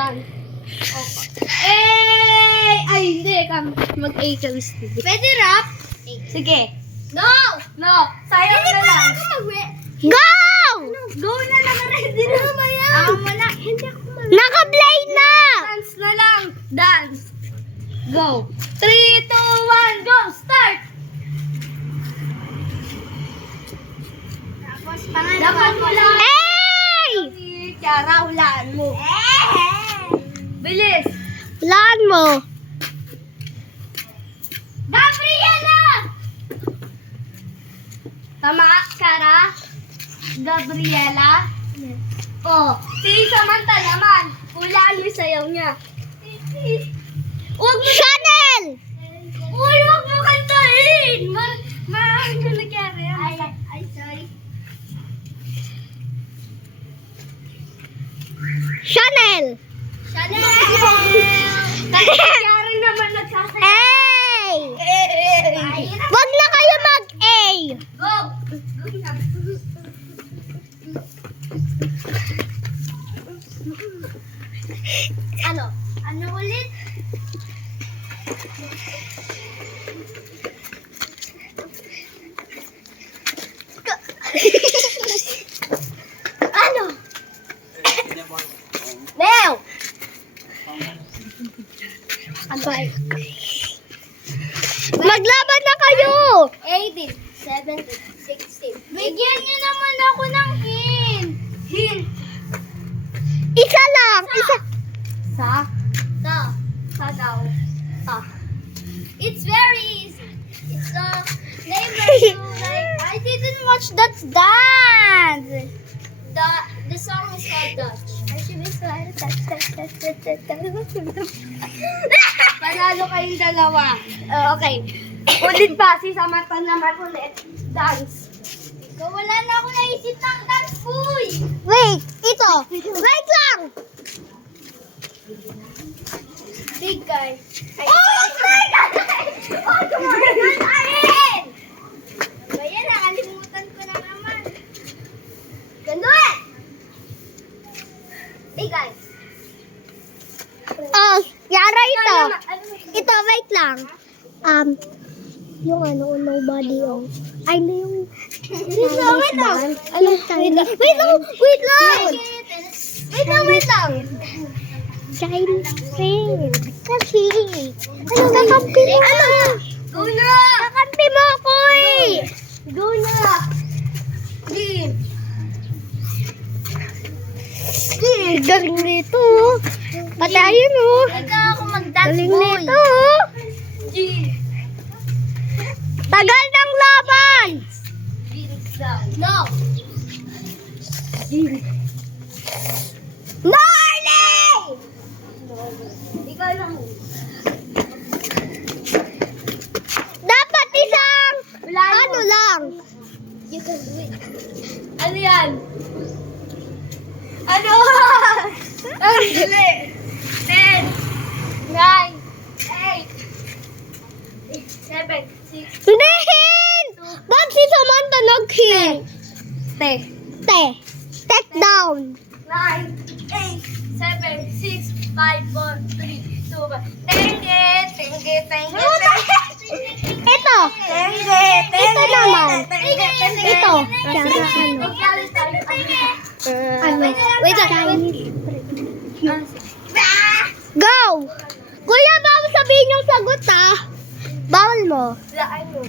done. Opo. Eh! Ay, hindi. Mag-A ka, Steve. Pwede rap? Sige. No! No. Sayang Hindi na pa lang. ako Go! Go na, naka-ready na. Ako muna. Hindi ako Naka-play na! Dance na lang. Dance. Go. 3, 2, 1, go. Start. Tapos pangalawa. Dapat hulaan. Hey! Si Kiara, hulaan mo. Bilis. Laan mo. Gabriela! Tama, Kiara? Gabriela? Yes. Oh, si Samantha naman. Hulaan mo yung sayaw niya. Huwag mo Chanel! Uy, huwag mo kantahin! Ano nangyari? Ay, sorry. Chanel! Chanel! Kasi Kiara naman nagsasayaw. Hey! Wag na kayo mag-A! Go! Ano? Ano ulit? Ano? Now! Maglaban na kayo! 18, 17, 16. Bigyan niyo naman ako ng hint. Hint. Isa lang! Isa! Sa? Ito. Sa daw. Ah. It's very easy. It's neighbor to like I didn't watch that dance. The song is called Dutch. I should be sorry. Panalo kayong dalawa. Okay. Ulit pa. Si Samantha naman ulit. Dance. So, wala na ako naisip ng dance, boy. Wait! Ito! Wait lang! Big guy. Oh my God! Oh, Ayun! Ba yan, nakalimutan ko na naman. Ganun! Big guy. Oh, Yara ito! Ano? Ito, wait lang. Yung ano, nobody oh. Ay, na yung... Wait lang, wait lang. Ano tayo? Wait lang! Wait lang! Wait lang. Chinese friend. Kasi... Ano, kakampi mo Ano? Go na! Kakampi mo ako eh! Go na! Game! Galing nito. Patayin oh. Ikaw ako mag-dance, Galing boy. nito oh. G! Tagal ng laban! No. Marley! Ikaw lang. Dapat isang... Wala Ano lang? You can do it. Ano yan? Ano? Ang dali. 10, 9, 8, 7, 6, Hindi! Ba't si Samantha nag-hint? Te. Te. Take down. 9, 8, 7, 6, 5, 4, 3, 2, 1. Tenge, tenge, tenge, Ito. tenge, Ito naman. Ito. Ano? Wait lang. Go! Kuya, bawal sabihin yung sagot ah. Bawal mo. Laan mo.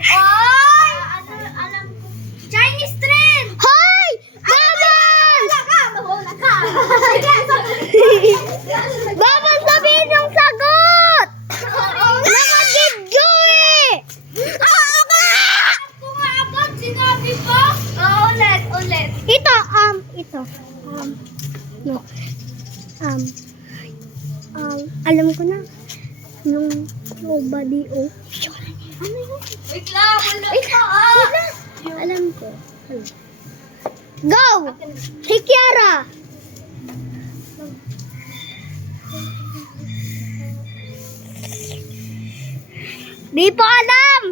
Ay! Ano, alam ko. Chinese trend! Hoy! Bawal! Mahula ka! Bawal sabihin yung sagot! Nakagidyo eh! Kung nga abot, sinabi ko. Oh, ulit. Ito, ito. No. Alam ko na. Yung nobody, oh. Ano yun? Wait lang, ulit pa ah. Alam ko. Go! Si Kiara! Di pa alam!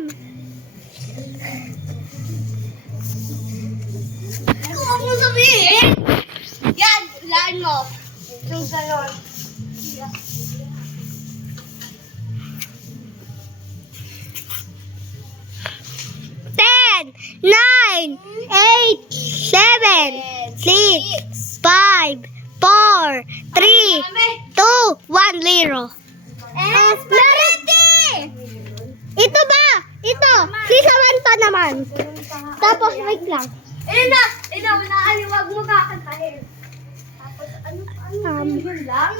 Laan mo. Yung ganon. Ten, 9, 8, 7, 6, 5, 4, 3, 2, 1, 0. Spaghetti! Ito ba? Ito. Si Samantha naman. Tapos, wait lang. Ina, wag mo kakantahin. Tapos, yun lang?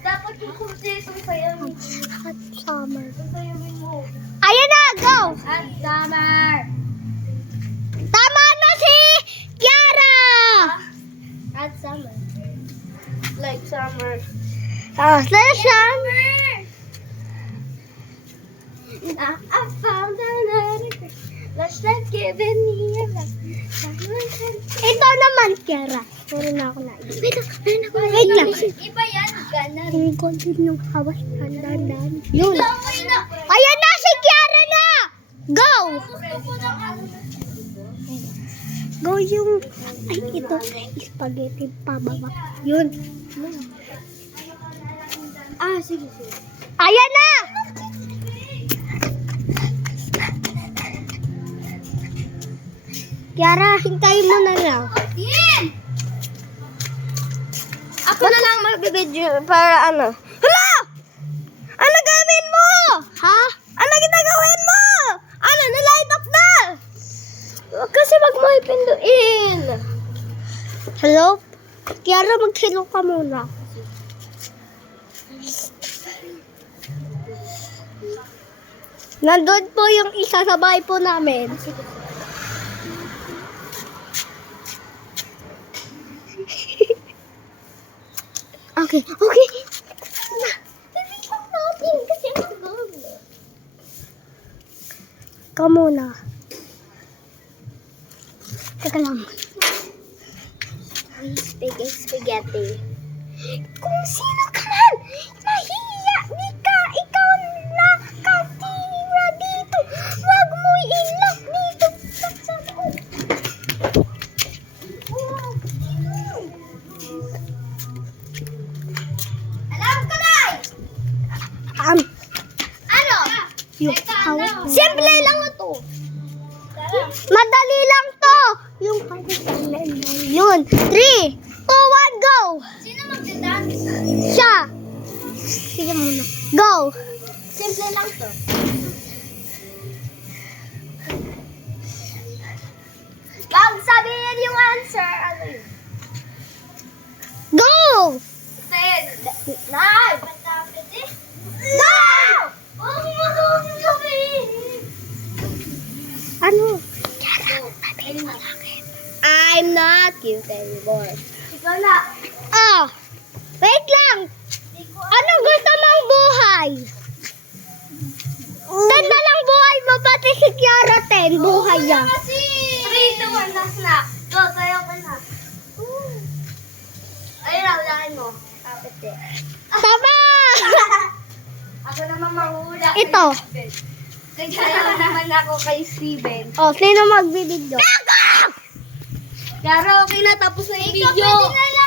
Dapat yung kumpletong sayaw. Hot summer. Sayawin mo. Ayan na, go! At summer. Tama na si Kiara! At summer. Like summer. Oh, summer. Now I found another girl. Let's not give me a love. Ito naman, Kiara. Puro na ako na. Wait lang. Iba yan, ganon. Ang konti yung hawas. Dandan. Yun. Lamay na. Ayan na, si Kiara na! Go! Gusto ko ng ano. Go yung... Ay, ito. Spaghetti pababa. Yun. Sige. Ayan na! Kiara, hintayin mo na lang. Yan! Ako na lang magbibideo para ano. Hala! Ano gawin mo? Ha? Ano ginagawin mo? Ano, na-light up na! Kasi wag mo ipinduin. Hello? Kiara, mag-hello ka muna. Nandun po yung isa sa bahay po namin. Okay. Ikaw muna. Teka lang. Spaghetti. Kung sino ka man, nahiya, di ka, ikaw nakatira dito. Huwag mo i-lock dito sa loob. Alam ko na! Ano? Yung Simple lang ito. madali lang to. Yung yun. 3, 2, 1, go! Sino magdadance? Siya. Sige muna. Go! Simple lang to. Wag sabihin yung answer. Ano yun? Go! 10, 9, No! Huwag mo sabihin. Ano? I'm not cute anymore. Ikaw na. Oh! Wait lang! Ano gusto mong buhay? 10 na lang buhay mo, pati si Kiara 10 buhay niya. Kasi. 3, 2, 1 na snack. Go, sayo ka na. Ayun na, unahin mo. Kapit eh. Tama! Ako naman mahula. Ito. Kaya naman ako kay Steven. Oh, sino magbibidyo? Pero okay na, tapos na yung Ikaw video. pwede na